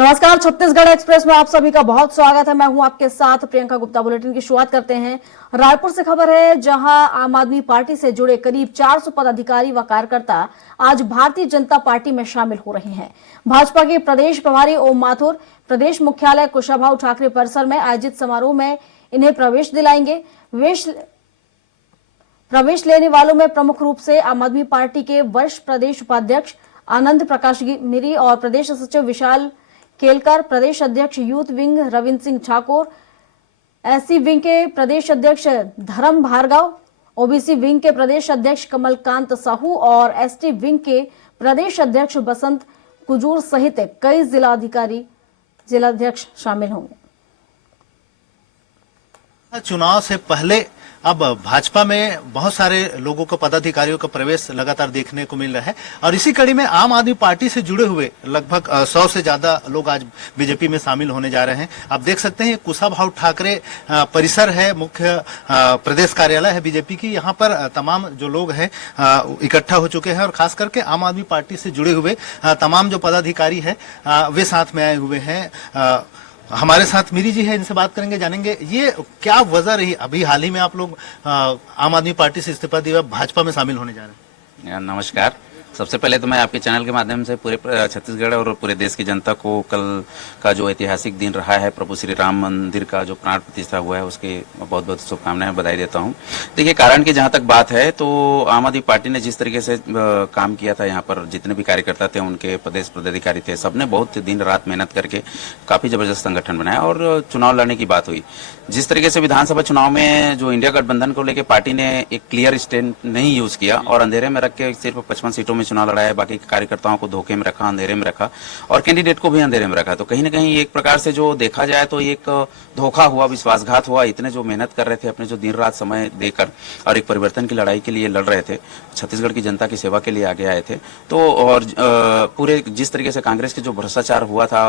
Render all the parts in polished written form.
नमस्कार, छत्तीसगढ़ एक्सप्रेस में आप सभी का बहुत स्वागत है। मैं हूं आपके साथ प्रियंका गुप्ता। बुलेटिन की शुरुआत करते हैं। रायपुर से खबर है, जहां आम आदमी पार्टी से जुड़े करीब 400 पदाधिकारी व कार्यकर्ता आज भारतीय जनता पार्टी में शामिल हो रहे हैं। भाजपा के प्रदेश प्रभारी ओम माथुर प्रदेश मुख्यालय कुशाभाऊ ठाकरे परिसर में आयोजित समारोह में इन्हें प्रवेश दिलाएंगे। प्रवेश लेने वालों में प्रमुख रूप से आम आदमी पार्टी के वरिष्ठ प्रदेश उपाध्यक्ष आनंद प्रकाश गिरी और प्रदेश सचिव विशाल केलकर, प्रदेश अध्यक्ष youth wing Ravindra Singh Thakur, SC wing के प्रदेश अध्यक्ष धर्म भार्गव, ओबीसी विंग के प्रदेश अध्यक्ष कमलकांत साहू और एसटी विंग के प्रदेश अध्यक्ष बसंत कुजूर सहित कई जिलाध्यक्ष शामिल होंगे। चुनाव से पहले अब भाजपा में बहुत सारे लोगों को, पदाधिकारियों का प्रवेश लगातार देखने को मिल रहा है और इसी कड़ी में आम आदमी पार्टी से जुड़े हुए लगभग 100 से ज्यादा लोग आज बीजेपी में शामिल होने जा रहे हैं। आप देख सकते हैं, कुशाभाऊ ठाकरे परिसर है, मुख्य प्रदेश कार्यालय है बीजेपी की। यहाँ पर तमाम जो लोग हैं इकट्ठा हो चुके हैं और खास करके आम आदमी पार्टी से जुड़े हुए तमाम जो पदाधिकारी है वे साथ में आए हुए हैं। हमारे साथ मीरी जी है, इनसे बात करेंगे, जानेंगे ये क्या वजह रही। अभी हाल ही में आप लोग आम आदमी पार्टी से इस्तीफा दिया, भाजपा में शामिल होने जा रहे हैं। नमस्कार। सबसे पहले तो मैं आपके चैनल के माध्यम से पूरे छत्तीसगढ़ और पूरे देश की जनता को कल का जो ऐतिहासिक दिन रहा है, प्रभु श्री राम मंदिर का जो प्राण प्रतिष्ठा हुआ है, उसके बहुत बहुत शुभकामनाएं, बधाई देता हूं। देखिए, कारण की जहां तक बात है तो आम आदमी पार्टी ने जिस तरीके से काम किया था, यहाँ पर जितने भी कार्यकर्ता थे, उनके प्रदेश पदाधिकारी थे, सबने बहुत दिन रात मेहनत करके काफी जबरदस्त संगठन बनाया और चुनाव लड़ने की बात हुई। जिस तरीके से विधानसभा चुनाव में जो इंडिया गठबंधन को लेकर पार्टी ने एक क्लियर स्टैंड नहीं यूज किया और अंधेरे में रख के सिर्फ 55 सीटों में चुनाव लड़ाया, बाकी कार्यकर्ताओं को धोखे में रखा, अंधेरे में रखा और कैंडिडेट को भी अंधेरे में रखा, तो कहीं ना कहीं एक प्रकार से जो देखा जाए तो एक धोखा हुआ, विश्वासघात हुआ। इतने जो मेहनत कर रहे थे, अपने जो दिन रात समय देकर और एक परिवर्तन की लड़ाई के लिए लड़ रहे थे, छत्तीसगढ़ की जनता की सेवा के लिए आगे आए थे, तो और पूरे जिस तरीके से कांग्रेस के जो भ्रष्टाचार हुआ था,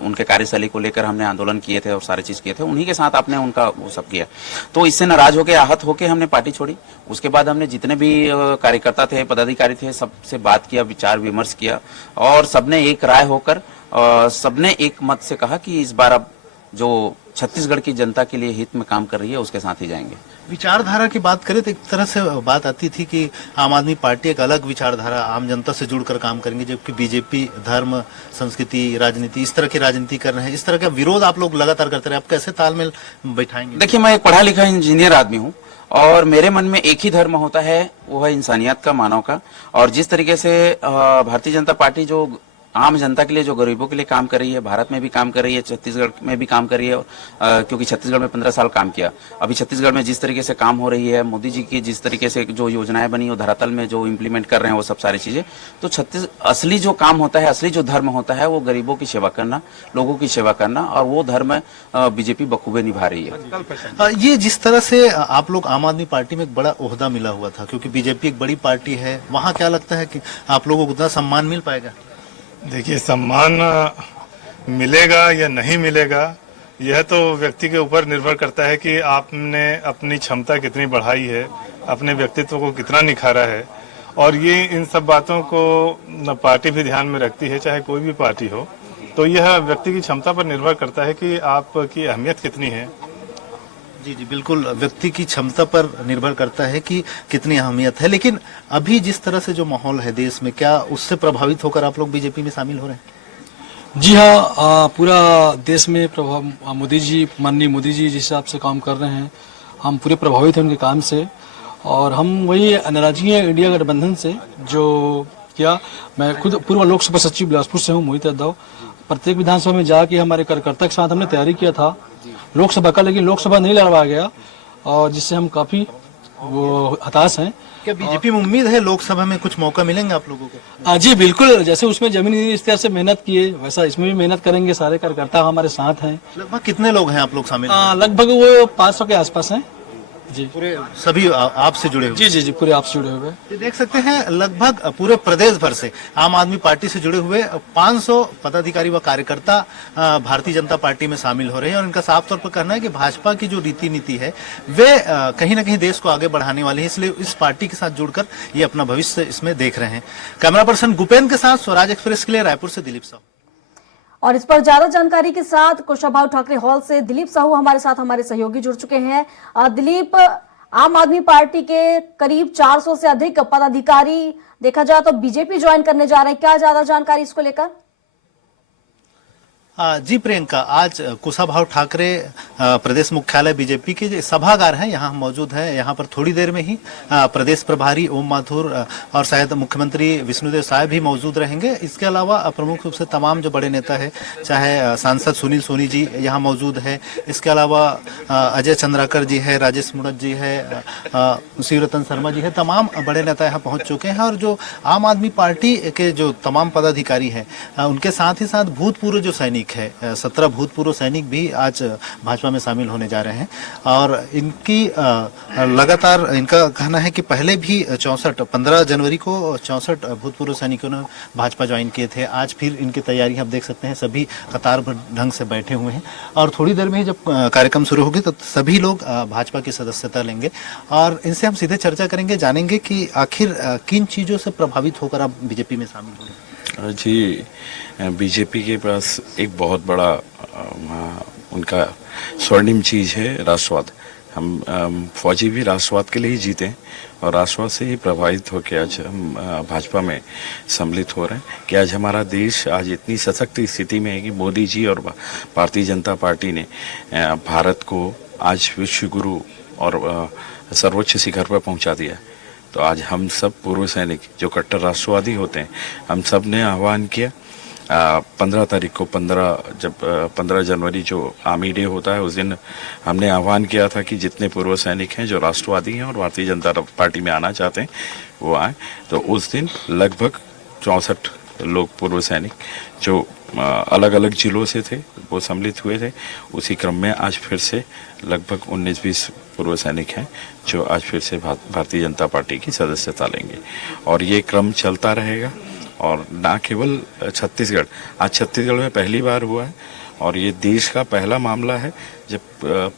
उनके कार्यशैली को लेकर हमने आंदोलन किए थे और सारी चीज किए थे, उन्हीं के साथ आपने उनका वो सब किया। तो इससे नाराज होकर, आहत होकर हमने पार्टी छोड़ी। उसके बाद हमने जितने भी कार्यकर्ता थे, पदाधिकारी थे, सबसे बात किया, विचार विमर्श किया और सबने एक राय होकर सबने एक मत से कहा कि इस बार अब जो छत्तीसगढ़ की जनता के लिए हित में काम कर रही है, उसके साथ ही जाएंगे। विचारधारा की बात करें तो एक तरह से बात आती थी कि आम आदमी पार्टी एक अलग विचारधारा, आम जनता से जुड़कर काम करेंगे, जबकि बीजेपी धर्म, संस्कृति, राजनीति, इस तरह की राजनीति कर रहे हैं। इस तरह का विरोध आप लोग लगातार करते रहे, आप कैसे तालमेल बैठाएंगे? देखिए, मैं एक पढ़ा लिखा इंजीनियर आदमी हूँ और मेरे मन में एक ही धर्म होता है, वो है इंसानियत का, मानव का। और जिस तरीके से भारतीय जनता पार्टी जो आम जनता के लिए, जो गरीबों के लिए काम कर रही है, भारत में भी काम कर रही है, छत्तीसगढ़ में भी काम कर रही है, क्योंकि छत्तीसगढ़ में 15 साल काम किया। अभी छत्तीसगढ़ में जिस तरीके से काम हो रही है, मोदी जी की जिस तरीके से जो योजनाएं बनी, वो धरातल में जो इम्प्लीमेंट कर रहे हैं, वो सब सारी चीजें, तो असली जो काम होता है, असली जो धर्म होता है, वो गरीबों की सेवा करना, लोगों की सेवा करना, और वो धर्म बीजेपी बखूबे निभा रही है। ये जिस तरह से आप लोग, आम आदमी पार्टी में एक बड़ा ओहदा मिला हुआ था, क्योंकि बीजेपी एक बड़ी पार्टी है, वहाँ क्या लगता है कि आप लोगों को उतना सम्मान मिल पाएगा? देखिए, सम्मान मिलेगा या नहीं मिलेगा, यह तो व्यक्ति के ऊपर निर्भर करता है कि आपने अपनी क्षमता कितनी बढ़ाई है, अपने व्यक्तित्व को कितना निखारा है। और ये इन सब बातों को पार्टी भी ध्यान में रखती है, चाहे कोई भी पार्टी हो। तो यह व्यक्ति की क्षमता पर निर्भर करता है कि आपकी अहमियत कितनी है। जी जी, बिल्कुल, व्यक्ति की क्षमता पर निर्भर करता है कि कितनी अहमियत है। लेकिन अभी जिस तरह से जो माहौल है देश में, क्या उससे प्रभावित होकर आप लोग बीजेपी में शामिल हो रहे हैं? जी हाँ, पूरा देश में प्रभाव, माननीय मोदी जी जिस हिसाब से काम कर रहे हैं, हम पूरे प्रभावित हैं उनके काम से। और हम वही नाराजगी है इंडिया गठबंधन से जो किया। मैं खुद पूर्व लोकसभा सचिव बिलासपुर से हूँ, मोहित यादव। प्रत्येक विधानसभा में जाके हमारे कार्यकर्ता के साथ हमने तैयारी किया था लोकसभा का, लेकिन लोकसभा नहीं लड़वा गया और जिससे हम काफी वो हताश हैं। क्या बीजेपी में उम्मीद है लोकसभा में कुछ मौका मिलेंगे आप लोगों को? जी बिल्कुल, जैसे उसमें जमीनी स्तर से मेहनत किए, वैसा इसमें भी मेहनत करेंगे। सारे कार्यकर्ता हमारे साथ हैं। लगभग कितने लोग हैं आप लोग शामिल? लगभग वो 500 के आसपास हैं। जी, पूरे सभी आपसे जुड़े हुए? जी जी जी, पूरे आपसे जुड़े हुए। ये देख सकते हैं, लगभग पूरे प्रदेश भर से आम आदमी पार्टी से जुड़े हुए 500 पदाधिकारी व कार्यकर्ता भारतीय जनता पार्टी में शामिल हो रहे हैं और इनका साफ तौर पर कहना है कि भाजपा की जो रीति नीति है वे कहीं ना कहीं देश को आगे बढ़ाने वाली है, इसलिए इस पार्टी के साथ जुड़कर ये अपना भविष्य इसमें देख रहे हैं। कैमरा पर्सन गुपेन के साथ स्वराज एक्सप्रेस के लिए रायपुर से दिलीप साहू। और इस पर ज्यादा जानकारी के साथ कुशाभाऊ ठाकरे हॉल से दिलीप साहू हमारे साथ हमारे सहयोगी जुड़ चुके हैं। दिलीप, आम आदमी पार्टी के करीब 400 से अधिक पदाधिकारी देखा जाए तो बीजेपी ज्वाइन करने जा रहे हैं, क्या ज्यादा जानकारी इसको लेकर? जी प्रियंका, आज कुशाभाऊ ठाकरे प्रदेश मुख्यालय बीजेपी के जो सभागार है यहाँ हम मौजूद हैं। यहाँ पर थोड़ी देर में ही प्रदेश प्रभारी ओम माथुर और शायद मुख्यमंत्री विष्णुदेव साय भी मौजूद रहेंगे। इसके अलावा प्रमुख रूप से तमाम जो बड़े नेता है, चाहे सांसद सुनील सोनी जी यहाँ मौजूद है, इसके अलावा अजय चंद्राकर जी है, राजेश मुणत जी है, शिवरतन शर्मा जी है, तमाम बड़े नेता यहाँ पहुंच चुके हैं। और जो आम आदमी पार्टी के जो तमाम पदाधिकारी हैं, उनके साथ ही साथ भूतपूर्व जो सैनिक है, 17 भूतपूर्व सैनिक भी आज भाजपा में शामिल होने जा रहे हैं। और इनकी लगातार इनका कहना है कि पहले भी 15 जनवरी को 64 भूतपूर्व सैनिकों ने भाजपा ज्वाइन किए थे। आज फिर इनकी तैयारी आप देख सकते हैं, सभी कतारबद्ध ढंग से बैठे हुए हैं। और थोड़ी देर में ही जब कार्यक्रम शुरू होगी तो सभी लोग भाजपा की सदस्यता लेंगे और इनसे हम सीधे चर्चा करेंगे, जानेंगे कि आखिर किन चीजों से प्रभावित होकर आप बीजेपी में शामिल हो रहे हैं। जी, बीजेपी के पास एक बहुत बड़ा उनका स्वर्णिम चीज है राष्ट्रवाद। हम फौजी भी राष्ट्रवाद के लिए ही जीते हैं और राष्ट्रवाद से ही प्रभावित होकर आज हम भाजपा में सम्मिलित हो रहे हैं कि आज हमारा देश आज इतनी सशक्त स्थिति में है कि मोदी जी और भारतीय जनता पार्टी ने भारत को आज विश्व गुरु और सर्वोच्च शिखर पर पहुंचा दिया। तो आज हम सब पूर्व सैनिक जो कट्टर राष्ट्रवादी होते हैं, हम सब ने आह्वान किया 15 तारीख को 15 जनवरी जो आर्मी डे होता है, उस दिन हमने आह्वान किया था कि जितने पूर्व सैनिक हैं जो राष्ट्रवादी हैं और भारतीय जनता पार्टी में आना चाहते हैं वो आए। तो उस दिन लगभग 64 लोग पूर्व सैनिक जो अलग अलग जिलों से थे वो सम्मिलित हुए थे। उसी क्रम में आज फिर से लगभग 19-20 पूर्व सैनिक हैं जो आज फिर से भारतीय जनता पार्टी की सदस्यता लेंगे और ये क्रम चलता रहेगा। और ना केवल छत्तीसगढ़, आज छत्तीसगढ़ में पहली बार हुआ है और ये देश का पहला मामला है जब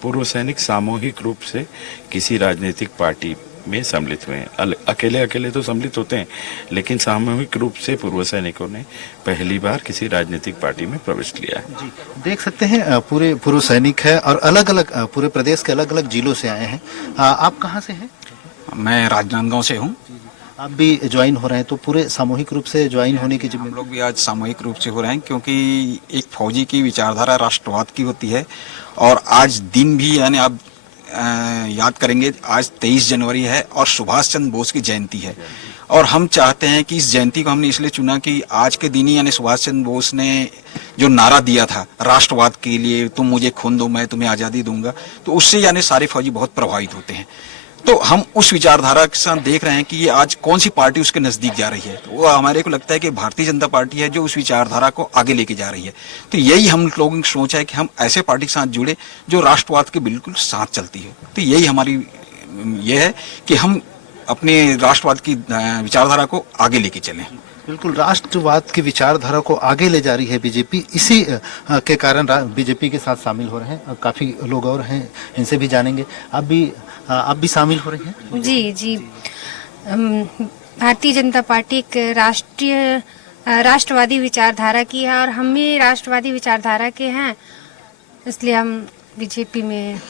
पूर्व सैनिक सामूहिक रूप से किसी राजनीतिक पार्टी में सम्मिलित हुए हैं। अकेले अकेले तो सम्मिलित होते हैं, लेकिन सामूहिक रूप से पूर्व सैनिकों ने पहली बार किसी राजनीतिक पार्टी में प्रवेश लिया है। जी, देख सकते हैं पूरे पूर्व सैनिक है और अलग अलग पूरे प्रदेश के अलग अलग जिलों से आए हैं। आप कहाँ से हैं? मैं राजनांदगांव से हूँ। आप भी ज्वाइन हो रहे हैं, तो पूरे सामूहिक रूप से ज्वाइन होने की हम लोग भी आज सामूहिक रूप से हो रहे हैं क्योंकि एक फौजी की विचारधारा राष्ट्रवाद की होती है। और आज दिन भी यानी आप याद करेंगे, आज 23 जनवरी है और सुभाष चंद्र बोस की जयंती है। और हम चाहते हैं कि इस जयंती को हमने इसलिए चुना कि आज के दिन ही यानी सुभाष चंद्र बोस ने जो नारा दिया था राष्ट्रवाद के लिए, तुम मुझे खून दो मैं तुम्हें आज़ादी दूंगा, तो उससे यानी सारे फौजी बहुत प्रभावित होते हैं। तो हम उस विचारधारा के साथ देख रहे हैं कि ये आज कौन सी पार्टी उसके नजदीक जा रही है। तो वो हमारे को लगता है कि भारतीय जनता पार्टी है जो उस विचारधारा को आगे लेके जा रही है। तो यही हम लोगों की सोच है कि हम ऐसे पार्टी के साथ जुड़े जो राष्ट्रवाद के बिल्कुल साथ चलती है। तो यही हमारी ये है कि हम अपने राष्ट्रवाद की विचारधारा को आगे लेके चलें। बिल्कुल, राष्ट्रवाद की विचारधारा को आगे ले जा रही है बीजेपी, इसी के कारण बीजेपी के साथ शामिल हो रहे हैं। काफी लोग और हैं, इनसे भी जानेंगे। आप भी शामिल हो रही हैं? जी, भारतीय जनता पार्टी एक राष्ट्रवादी विचारधारा की है और हम भी राष्ट्रवादी विचारधारा के हैं, इसलिए हम बीजेपी में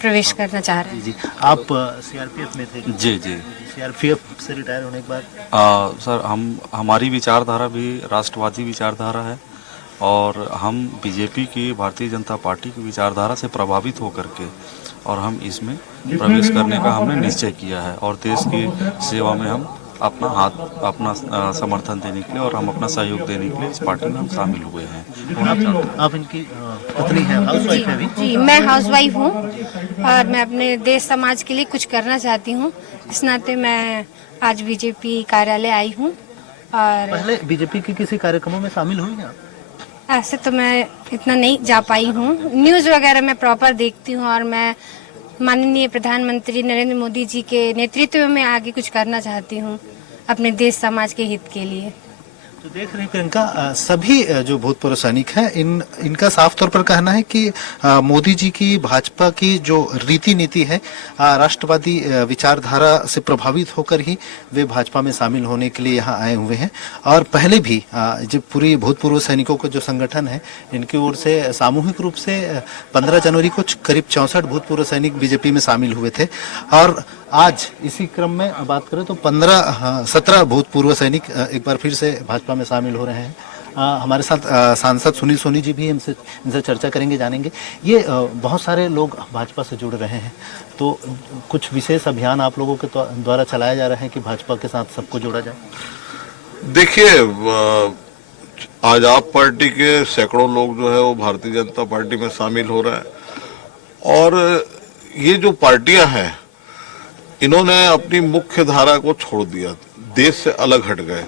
प्रवेश करना चाह रहे हैं। जी, आप सीआरपीएफ में थे? जी, सीआरपीएफ से रिटायर होने के बाद सर हमारी विचारधारा भी राष्ट्रवादी विचारधारा है और हम बीजेपी की, भारतीय जनता पार्टी की विचारधारा से प्रभावित होकर के और हम इसमें प्रवेश करने का हमने निश्चय किया है और देश की सेवा में हम अपना समर्थन देने के लिए और हम अपना सहयोग देने के लिए इस पार्टी में हम शामिल हुए हैं। आप इनकी पत्नी हैं, हाउसवाइफ है भी? जी, मैं हाउसवाइफ हूँ और मैं अपने देश समाज के लिए कुछ करना चाहती हूँ। इस नाते मैं आज बीजेपी कार्यालय आई हूँ। और पहले बीजेपी के किसी कार्यक्रमों में शामिल हुई हैं आप? ऐसे तो मैं इतना नहीं जा पाई हूँ, न्यूज़ वगैरह मैं प्रॉपर देखती हूँ और मैं माननीय प्रधानमंत्री नरेंद्र मोदी जी के नेतृत्व में आगे कुछ करना चाहती हूँ अपने देश समाज के हित के लिए। तो देख रहे हैं प्रियंका, सभी जो भूतपूर्व सैनिक हैं इनका साफ तौर पर कहना है कि मोदी जी की भाजपा की जो रीति नीति है, राष्ट्रवादी विचारधारा से प्रभावित होकर ही वे भाजपा में शामिल होने के लिए यहाँ आए हुए हैं। और पहले भी जो पूरी भूतपूर्व सैनिकों का जो संगठन है, इनकी ओर से सामूहिक रूप से 15 जनवरी को करीब 64 भूतपूर्व सैनिक बीजेपी में शामिल हुए थे। और आज इसी क्रम में बात करें तो 17 भूतपूर्व सैनिक एक बार फिर से भाजपा में शामिल हो रहे हैं। हमारे साथ सांसद सुनील सोनी जी भी इनसे चर्चा करेंगे, जानेंगे। ये बहुत सारे लोग भाजपा से जुड़ रहे हैं, तो कुछ विशेष अभियान आप लोगों के द्वारा चलाया जा रहा है कि भाजपा के साथ सबको जोड़ा जाए? देखिए, आज आप पार्टी के सैकड़ों लोग जो है वो भारतीय जनता पार्टी में शामिल हो रहे हैं। और ये जो पार्टियां हैं, इन्होंने अपनी मुख्य धारा को छोड़ दिया, देश से अलग हट गए,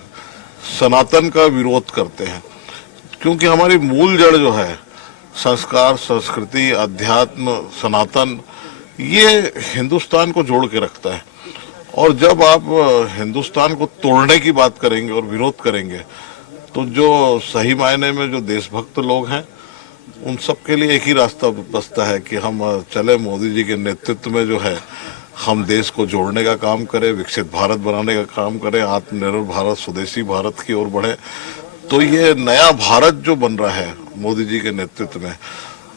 सनातन का विरोध करते हैं। क्योंकि हमारी मूल जड़ जो है, संस्कार, संस्कृति, अध्यात्म, सनातन, ये हिंदुस्तान को जोड़ के रखता है। और जब आप हिंदुस्तान को तोड़ने की बात करेंगे और विरोध करेंगे, तो जो सही मायने में जो देशभक्त लोग हैं, उन सब के लिए एक ही रास्ता बचता है कि हम चले मोदी जी के नेतृत्व में जो है हम देश को जोड़ने का काम करें, विकसित भारत बनाने का काम करें, आत्मनिर्भर भारत, स्वदेशी भारत की ओर बढ़े। तो ये नया भारत जो बन रहा है मोदी जी के नेतृत्व में,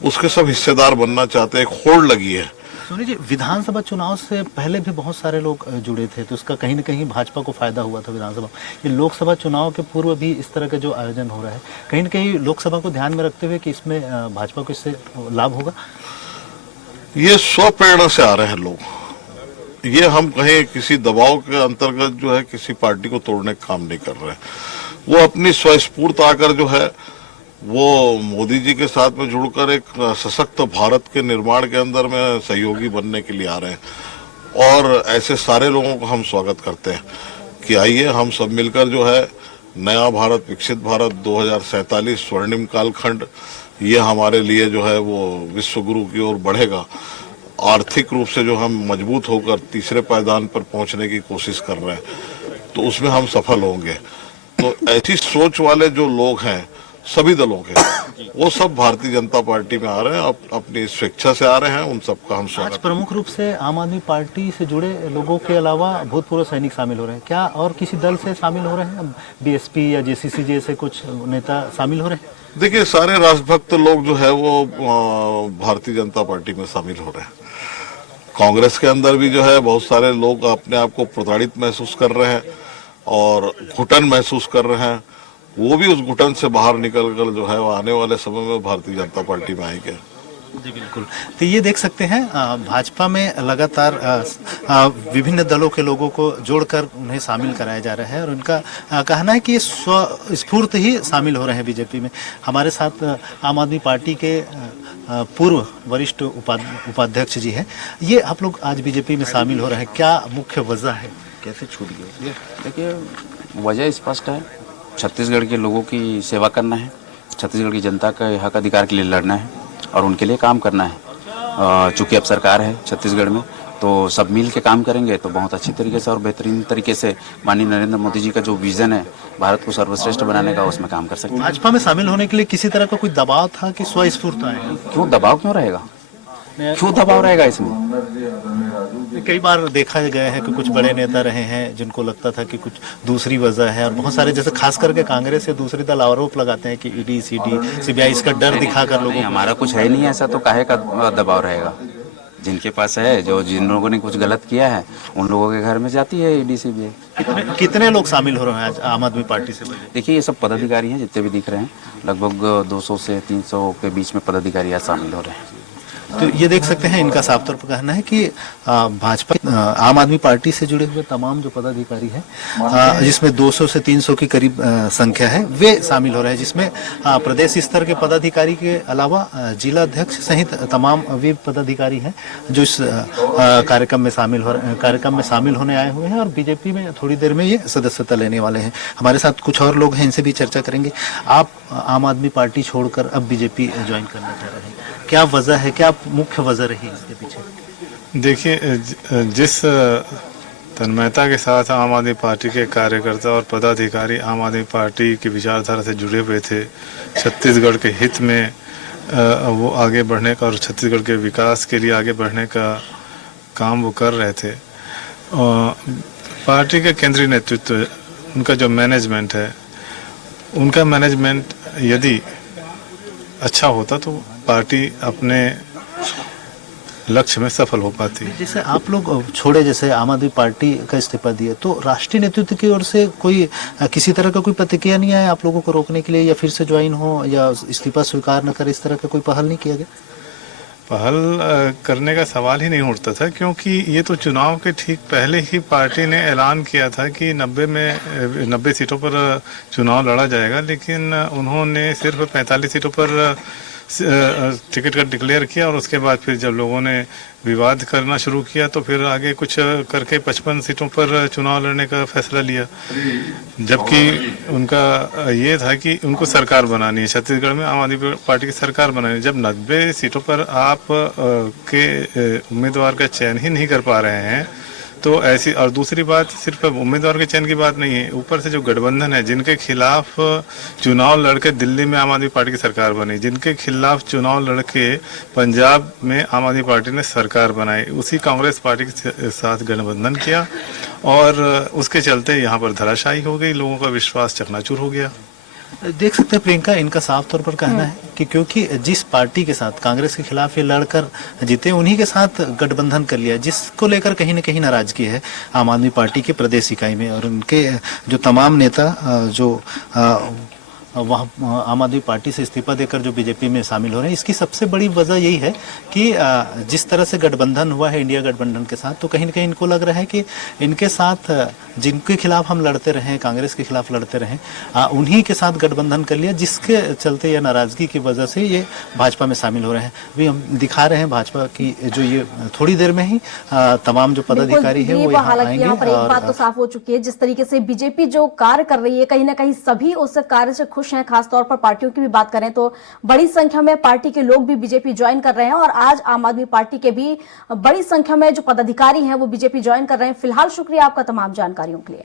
उसके सब हिस्सेदार बनना चाहते हैं। एक होड़ लगी है। सोनी जी, विधानसभा चुनाव से पहले भी बहुत सारे लोग जुड़े थे, तो उसका कहीं न कहीं भाजपा को फायदा हुआ था विधानसभा। ये लोकसभा चुनाव के पूर्व भी इस तरह का जो आयोजन हो रहा है, कहीं न कहीं लोकसभा को ध्यान में रखते हुए कि इसमें भाजपा को इससे लाभ होगा? ये स्वप्रेरणा से आ रहे हैं लोग। ये हम कहीं किसी दबाव के अंतर्गत जो है किसी पार्टी को तोड़ने का काम नहीं कर रहे हैं। वो अपनी स्वस्फूर्त आकर जो है वो मोदी जी के साथ में जुड़कर एक सशक्त भारत के निर्माण के अंदर में सहयोगी बनने के लिए आ रहे हैं। और ऐसे सारे लोगों को हम स्वागत करते हैं कि आइए हम सब मिलकर जो है नया भारत, विकसित भारत 2047 स्वर्णिम कालखंड, ये हमारे लिए जो है वो विश्व गुरु की ओर बढ़ेगा। आर्थिक रूप से जो हम मजबूत होकर तीसरे पायदान पर पहुंचने की कोशिश कर रहे हैं, तो उसमें हम सफल होंगे। तो ऐसी सोच वाले जो लोग हैं सभी दलों के, वो सब भारतीय जनता पार्टी में आ रहे हैं, अपनी स्वेच्छा से आ रहे हैं। उन सबका हम आज स्वागत। प्रमुख रूप से आम आदमी पार्टी से जुड़े लोगों के अलावा भूतपूर्व सैनिक शामिल हो रहे हैं, क्या और किसी दल से शामिल हो रहे हैं? बीएसपी या जेसीसी जैसे कुछ नेता शामिल हो रहे हैं? देखिए, सारे राष्ट्रभक्त लोग जो है वो भारतीय जनता पार्टी में शामिल हो रहे हैं। कांग्रेस के अंदर भी जो है बहुत सारे लोग अपने आप को प्रताड़ित महसूस कर रहे हैं और घुटन महसूस कर रहे हैं। वो भी उस घुटन से बाहर निकलकर जो है वो आने वाले समय में भारतीय जनता पार्टी में आएंगे। जी बिल्कुल। तो ये देख सकते हैं भाजपा में लगातार विभिन्न दलों के लोगों को जोड़कर उन्हें शामिल कराया जा रहा है और उनका कहना है कि ये स्वस्फूर्त ही शामिल हो रहे हैं बीजेपी में। हमारे साथ आम आदमी पार्टी के पूर्व वरिष्ठ उपाध्यक्ष जी हैं। ये आप लोग आज बीजेपी में शामिल हो रहे हैं, क्या मुख्य वजह है, कैसे छूट गए? देखिए, वजह स्पष्ट है। छत्तीसगढ़ के लोगों की सेवा करना है, छत्तीसगढ़ की जनता के हक अधिकार के लिए लड़ना है और उनके लिए काम करना है। चूंकि अब सरकार है छत्तीसगढ़ में, तो सब मिल के काम करेंगे तो बहुत अच्छी तरीके से और बेहतरीन तरीके से माननीय नरेंद्र मोदी जी का जो विजन है भारत को सर्वश्रेष्ठ बनाने का, उसमें काम कर सकते हैं। भाजपा में शामिल होने के लिए किसी तरह का कोई दबाव था कि स्वस्फूर्त आए? क्यों दबाव क्यों रहेगा? क्यों दबाव रहेगा इसमें? कई बार देखा गया है कि कुछ बड़े नेता रहे हैं जिनको लगता था कि कुछ दूसरी वजह है, और बहुत सारे जैसे खास करके कांग्रेस या दूसरी दल आरोप लगाते हैं कि ईडी, सीबीआई इसका डर दिखाकर लोगों। हमारा कुछ है नहीं ऐसा, तो काहे का दबाव रहेगा? जिनके पास है, जिन लोगों ने कुछ गलत किया है, उन लोगों के घर में जाती है ईडी, सीबीआई। कितने लोग शामिल हो रहे हैं आज आम आदमी पार्टी से? देखिए, ये सब पदाधिकारी हैं जितने भी दिख रहे हैं, लगभग 200 से 300 के बीच में पदाधिकारी आज शामिल हो रहे हैं। तो ये देख सकते हैं, इनका साफ तौर पर कहना है कि भाजपा आम आदमी पार्टी से जुड़े हुए तमाम जो पदाधिकारी हैं, जिसमें 200 से 300 के करीब संख्या है, वे शामिल हो रहे हैं। जिसमें प्रदेश स्तर के पदाधिकारी के अलावा जिला अध्यक्ष सहित तमाम वे पदाधिकारी हैं जो इस कार्यक्रम में शामिल होने आए हुए हैं और बीजेपी में थोड़ी देर में ये सदस्यता लेने वाले हैं। हमारे साथ कुछ और लोग हैं, इनसे भी चर्चा करेंगे। आप आम आदमी पार्टी छोड़कर अब बीजेपी ज्वाइन करना चाह रहे हैं, क्या वजह है, क्या मुख्य वजह रही इसके पीछे? देखिए, जिस तन्मयता के साथ आम आदमी पार्टी के कार्यकर्ता और पदाधिकारी आम आदमी पार्टी की विचारधारा से जुड़े हुए थे। छत्तीसगढ़ के हित में वो आगे बढ़ने का और छत्तीसगढ़ के विकास के लिए आगे बढ़ने का काम वो कर रहे थे। पार्टी के केंद्रीय नेतृत्व, उनका जो मैनेजमेंट है, उनका मैनेजमेंट यदि अच्छा होता तो पार्टी अपने लक्ष्य में सफल हो पाती। जैसे आप लोग छोड़े, जैसे आम आदमी पार्टी का इस्तीफा दिया, तो राष्ट्रीय नेतृत्व की ओर से कोई किसी तरह का कोई प्रतिक्रिया नहीं आया आप लोगों को रोकने के लिए, या फिर से ज्वाइन हो या इस्तीफा स्वीकार न करे, इस तरह का कोई पहल नहीं किया गया? पहल करने का सवाल ही नहीं उठता था, क्योंकि ये तो चुनाव के ठीक पहले ही पार्टी ने ऐलान किया था कि 90 सीटों पर चुनाव लड़ा जाएगा, लेकिन उन्होंने सिर्फ 45 सीटों पर टिकट का डिक्लेयर किया और उसके बाद फिर जब लोगों ने विवाद करना शुरू किया तो फिर आगे कुछ करके 55 सीटों पर चुनाव लड़ने का फैसला लिया। जबकि उनका ये था कि उनको सरकार बनानी है, छत्तीसगढ़ में आम आदमी पार्टी की सरकार बनानी है। जब 90 सीटों पर आप के उम्मीदवार का चयन ही नहीं कर पा रहे हैं तो ऐसी, और दूसरी बात सिर्फ उम्मीदवार के चयन की बात नहीं है, ऊपर से जो गठबंधन है जिनके खिलाफ चुनाव लड़के दिल्ली में आम आदमी पार्टी की सरकार बनी, जिनके खिलाफ चुनाव लड़के पंजाब में आम आदमी पार्टी ने सरकार बनाई, उसी कांग्रेस पार्टी के साथ गठबंधन किया और उसके चलते यहाँ पर धराशायी हो गई, लोगों का विश्वास चकनाचूर हो गया। देख सकते हैं प्रियंका, इनका साफ तौर पर कहना है कि क्योंकि जिस पार्टी के साथ, कांग्रेस के खिलाफ ये लड़कर जीते, उन्हीं के साथ गठबंधन कर लिया, जिसको लेकर कहीं न कहीं नाराजगी है आम आदमी पार्टी की प्रदेश इकाई में। और उनके जो तमाम नेता जो वहाँ आम आदमी पार्टी से इस्तीफा देकर जो बीजेपी में शामिल हो रहे हैं, इसकी सबसे बड़ी वजह यही है कि जिस तरह से गठबंधन हुआ है इंडिया गठबंधन के साथ, तो कहीं न कहीं इनको लग रहा है कि इनके साथ जिनके खिलाफ हम लड़ते रहे, कांग्रेस के खिलाफ लड़ते रहे, उन्हीं के साथ गठबंधन कर लिया, जिसके चलते या नाराजगी की वजह से ये भाजपा में शामिल हो रहे हैं। अभी हम दिखा रहे हैं भाजपा की जो ये थोड़ी देर में ही तमाम जो पदाधिकारी है वो यहाँ आएंगे। यहाँ पर एक बात तो साफ हो चुकी है, जिस तरीके से बीजेपी जो कार्य कर रही है, कहीं ना कहीं सभी उस कार्य से खुश हैं। खासतौर पर पार्टियों की भी बात करें तो बड़ी संख्या में पार्टी के लोग भी बीजेपी ज्वाइन कर रहे हैं और आज आम आदमी पार्टी के भी बड़ी संख्या में जो पदाधिकारी हैं वो बीजेपी ज्वाइन कर रहे हैं। फिलहाल शुक्रिया आपका तमाम जानकारियों के लिए।